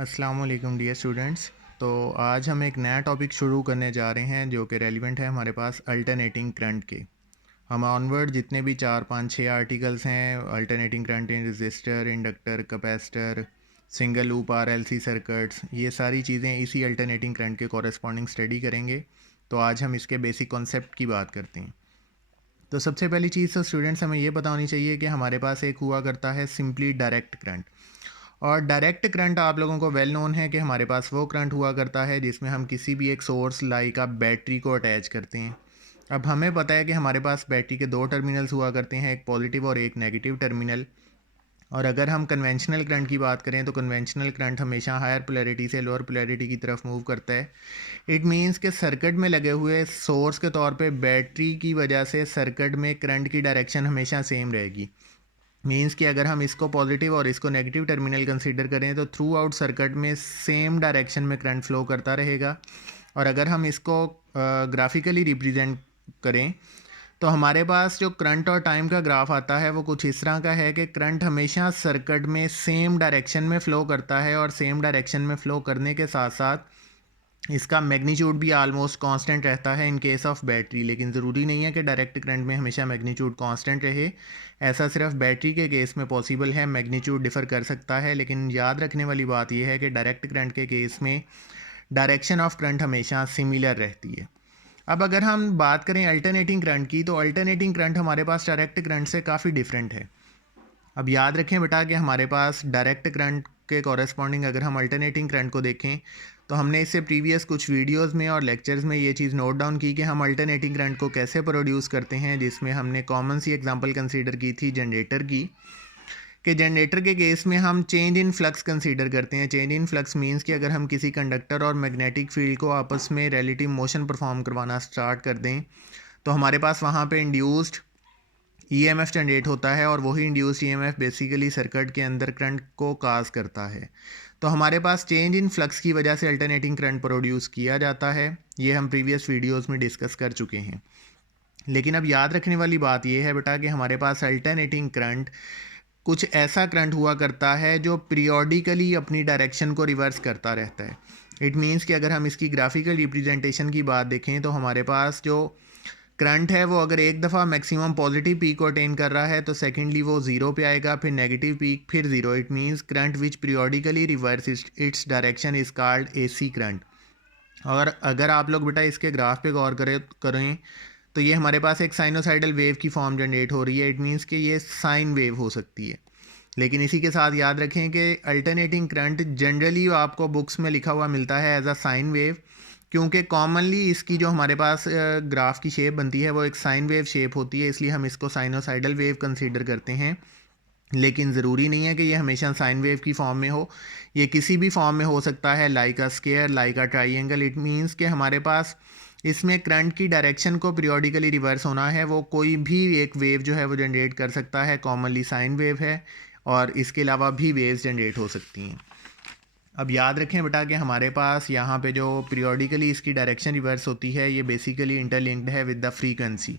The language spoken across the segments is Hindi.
अस्सलाम वालेकुम डियर स्टूडेंट्स। तो आज हम एक नया टॉपिक शुरू करने जा रहे हैं जो कि रेलिवेंट है हमारे पास अल्टरनेटिंग करंट के। हम ऑनवर्ड जितने भी 4 5 6 आर्टिकल्स हैं alternating current in register, inductor, capacitor, single loop RLC circuits, ये सारी चीज़ें इसी अल्टरनेटिंग करंट के कॉरेस्पॉन्डिंग स्टडी करेंगे। तो आज हम इसके बेसिक कॉन्सेप्ट की बात करते हैं। तो सबसे पहली चीज़ तो स्टूडेंट्स हमें ये पता होनी चाहिए कि हमारे पास एक हुआ करता है सिंपली डायरेक्ट करंट। और डायरेक्ट करंट आप लोगों को वेल नोन है कि हमारे पास वो करंट हुआ करता है जिसमें हम किसी भी एक सोर्स लाइक आप बैटरी को अटैच करते हैं। अब हमें पता है कि हमारे पास बैटरी के दो टर्मिनल्स हुआ करते हैं, एक पॉजिटिव और एक नेगेटिव टर्मिनल। और अगर हम कन्वेंशनल करंट की बात करें तो कन्वेंशनल करंट हमेशा हायर पोलैरिटी से लोअर पोलैरिटी की तरफ मूव करता है। इट मीन्स कि सर्किट में लगे हुए सोर्स के तौर पे बैटरी की वजह से सर्किट में करंट की डायरेक्शन हमेशा सेम रहेगी। मीन्स कि अगर हम इसको पॉजिटिव और इसको नेगेटिव टर्मिनल कंसीडर करें तो थ्रू आउट सर्किट में सेम डायरेक्शन में करंट फ्लो करता रहेगा। और अगर हम इसको ग्राफिकली रिप्रेजेंट करें तो हमारे पास जो करंट और टाइम का ग्राफ आता है वो कुछ इस तरह का है कि करंट हमेशा सर्किट में सेम डायरेक्शन में फ़्लो करता है और सेम डायरेक्शन में फ़्लो करने के साथ साथ इसका मैग्नीट्यूड भी आलमोस्ट कांस्टेंट रहता है इन केस ऑफ बैटरी। लेकिन ज़रूरी नहीं है कि डायरेक्ट करंट में हमेशा मैग्नीट्यूड कांस्टेंट रहे, ऐसा सिर्फ बैटरी के केस में पॉसिबल है। मैग्नीट्यूड डिफ़र कर सकता है, लेकिन याद रखने वाली बात यह है कि डायरेक्ट करंट के केस में डायरेक्शन ऑफ करंट हमेशा सिमिलर रहती है। अब अगर हम बात करें अल्टरनेटिंग करंट की तो अल्टरनेटिंग करंट हमारे पास डायरेक्ट करंट से काफ़ी डिफरेंट है। अब याद रखें बेटा कि हमारे पास डायरेक्ट करंट के कॉरेस्पॉन्डिंग अगर हम अल्टरनेटिंग करंट को देखें तो हमने इससे प्रीवियस कुछ वीडियोस में और लेक्चर्स में ये चीज़ नोट डाउन की कि हम अल्टरनेटिंग करंट को कैसे प्रोड्यूस करते हैं, जिसमें हमने कॉमन सी एग्जांपल कंसीडर की थी जनरेटर की। कि जनरेटर के केस में हम चेंज इन फ्लक्स कंसीडर करते हैं। चेंज इन फ्लक्स मींस कि अगर हम किसी कंडक्टर और मैग्नेटिक फील्ड को आपस में रिलेटिव मोशन परफॉर्म करवाना स्टार्ट कर दें तो हमारे पास वहाँ पे इंड्यूस्ड ईएमएफ जनरेट होता है और वही इंड्यूस्ड ईएमएफ बेसिकली सर्किट के अंदर करंट को काज करता है। तो हमारे पास चेंज इन फ्लक्स की वजह से अल्टरनेटिंग करंट प्रोड्यूस किया जाता है। ये हम प्रीवियस वीडियोस में डिस्कस कर चुके हैं। लेकिन अब याद रखने वाली बात यह है बेटा कि हमारे पास अल्टरनेटिंग करंट कुछ ऐसा करंट हुआ करता है जो पीरियोडिकली अपनी डायरेक्शन को रिवर्स करता रहता है। इट मीन्स कि अगर हम इसकी ग्राफिकल रिप्रेजेंटेशन की बात देखें तो हमारे पास जो करंट है वो अगर एक दफ़ा मैक्सिमम पॉजिटिव पीक को अटेन कर रहा है तो सेकेंडली वो ज़ीरो पे आएगा, फिर नेगेटिव पीक, फिर zero. It means current which periodically reverse its direction is called AC current. और अगर आप लोग बेटा इसके ग्राफ पे गौर करें तो ये हमारे पास एक साइनोसाइडल वेव की फॉर्म जनरेट हो रही है। इट मीन्स कि ये साइन वेव हो सकती है। लेकिन इसी के साथ याद रखें कि अल्टरनेटिंग करंट जनरली आपको बुक्स में लिखा हुआ मिलता है एज अ साइन वेव, क्योंकि कॉमनली इसकी जो हमारे पास ग्राफ की शेप बनती है वो एक साइन वेव शेप होती है, इसलिए हम इसको साइनोसाइडल वेव कंसीडर करते हैं। लेकिन ज़रूरी नहीं है कि ये हमेशा साइन वेव की फॉर्म में हो, ये किसी भी फॉर्म में हो सकता है, like a square, like a triangle. It means कि हमारे पास इसमें करंट की डायरेक्शन को पीरियोडिकली रिवर्स होना है, वो कोई भी एक वेव जो है वो जनरेट कर सकता है। कॉमनली साइन वेव है और इसके अलावा भी वेव्स जनरेट हो सकती हैं। अब याद रखें बेटा कि हमारे पास यहाँ पे जो पीरियोडिकली इसकी डायरेक्शन रिवर्स होती है ये बेसिकली इंटरलिंक्ड है विद द फ्रीक्वेंसी।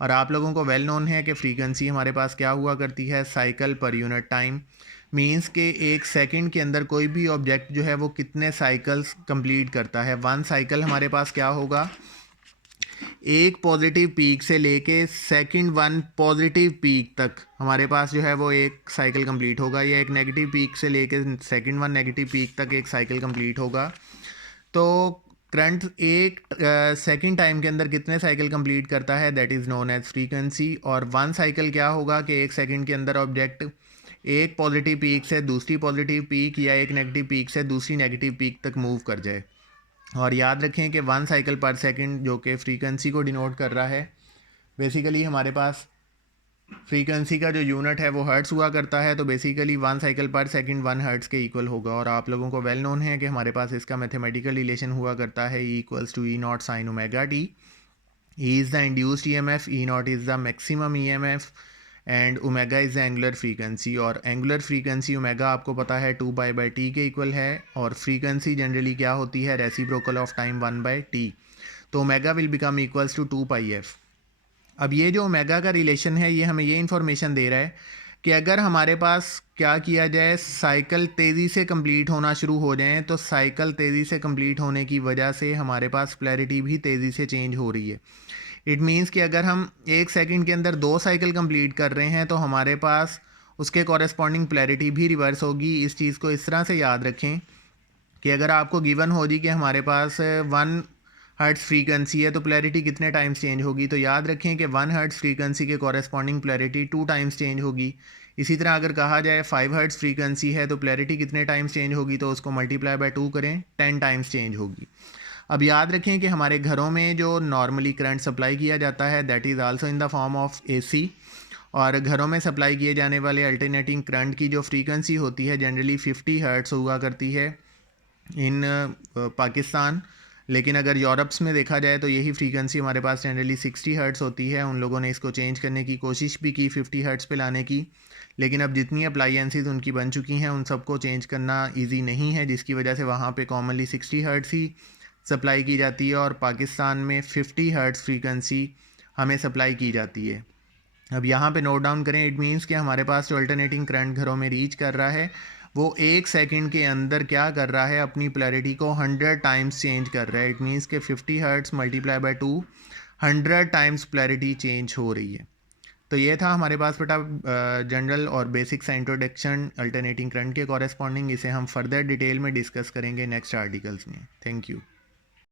और आप लोगों को वेल नोन है कि फ्रीक्वेंसी हमारे पास क्या हुआ करती है, cycle per unit time. Means के एक सेकंड के अंदर कोई भी ऑब्जेक्ट जो है वो कितने साइकिल्स कंप्लीट करता है। वन साइकिल हमारे पास क्या होगा, एक पॉजिटिव पीक से लेके सेकंड वन पॉजिटिव पीक तक हमारे पास जो है वो एक साइकिल कंप्लीट होगा, या एक नेगेटिव पीक से लेके सेकंड वन नेगेटिव पीक तक एक साइकिल कंप्लीट होगा। तो करंट एक सेकंड टाइम के अंदर कितने साइकिल कंप्लीट करता है, that is known as frequency. और वन साइकिल क्या होगा कि एक सेकंड के अंदर ऑब्जेक्ट एक पॉजिटिव पीक से दूसरी पॉजिटिव पीक या एक नेगेटिव पीक से दूसरी नेगेटिव पीक तक मूव कर जाए। और याद रखें कि वन साइकिल पर सेकंड जो कि फ्रीक्वेंसी को डिनोट कर रहा है, बेसिकली हमारे पास फ्रीक्वेंसी का जो यूनिट है वो हर्ट्स हुआ करता है। तो बेसिकली वन साइकिल पर सेकंड 1 हर्ट्स के इक्वल होगा। और आप लोगों को वेल नोन है कि हमारे पास इसका मैथमेटिकल रिलेशन हुआ करता है E equals to E0 sine omega T. E is the induced EMF, E0 is the maximum EMF and omega is the angular frequency. और एंगुलर फ्रीक्वेंसी ओमेगा आपको पता है 2π/t के इक्वल है। और फ्रीक्वेंसी जनरली क्या होती है, रेसिप्रोकल ऑफ टाइम 1/t। तो omega will become equals to 2πf। अब ये जो ओमेगा का रिलेशन है ये हमें ये इन्फॉर्मेशन दे रहा है कि अगर हमारे पास क्या किया जाए, साइकिल तेज़ी से कंप्लीट होना शुरू हो जाए, तो साइकिल तेज़ी से कंप्लीट होने की वजह से हमारे पास पोलैरिटी भी तेज़ी से चेंज हो रही है। इट मीन्स कि अगर हम 1 सेकंड के अंदर 2 साइकिल कंप्लीट कर रहे हैं तो हमारे पास उसके कॉरेस्पॉन्डिंग पोलैरिटी भी रिवर्स होगी। इस चीज़ को इस तरह से याद रखें कि अगर आपको गिवन हो जी कि हमारे पास 1 हर्ट्ज़ फ्रीक्वेंसी है तो पोलैरिटी कितने टाइम्स चेंज होगी, तो याद रखें कि 1 हर्ट्ज़ फ्रीक्वेंसी के कॉरेस्पॉन्डिंग पोलैरिटी 2 टाइम्स चेंज होगी। इसी तरह अगर कहा जाए 5 हर्ट्ज़ फ्रीक्वेंसी है तो पोलैरिटी कितने टाइम्स चेंज होगी, तो उसको मल्टीप्लाई बाय 2 करें, 10 टाइम्स चेंज होगी। अब याद रखें कि हमारे घरों में जो नॉर्मली करंट सप्लाई किया जाता है that is also in the form of AC, और घरों में सप्लाई किए जाने वाले अल्टरनेटिंग करंट की जो फ्रीक्वेंसी होती है जनरली 50 हर्ट्ज़ हुआ करती है इन पाकिस्तान। लेकिन अगर यूरोप्स में देखा जाए तो यही फ्रीक्वेंसी हमारे पास जनरली 60 हर्ट्ज़ होती है। उन लोगों ने इसको चेंज करने की कोशिश भी की 50 हर्ट्ज़ पे लाने की, लेकिन अब जितनी अप्लायंसेस उनकी बन चुकी हैं उन सबको चेंज करना इजी नहीं है, जिसकी वजह से वहाँ पे कॉमनली 60 हर्ट्ज़ ही सप्लाई की जाती है और पाकिस्तान में 50 हर्ट्ज़ फ्रीक्वेंसी हमें सप्लाई की जाती है। अब यहाँ पे नोट डाउन करें, इट मीन्स कि हमारे पास जो अल्टरनेटिंग करंट घरों में रीच कर रहा है वो 1 सेकंड के अंदर क्या कर रहा है, अपनी पोलैरिटी को 100 टाइम्स चेंज कर रहा है। इट मीन्स कि 50 hertz multiply by 2, 100 times polarity change हो रही है। तो ये था हमारे पास बेटा जनरल और बेसिक सा इंट्रोडक्शन अल्टरनेटिंग करंट के कॉरेस्पॉन्डिंग। इसे हम फर्दर डिटेल में डिस्कस करेंगे नेक्स्ट आर्टिकल्स में। Thank you.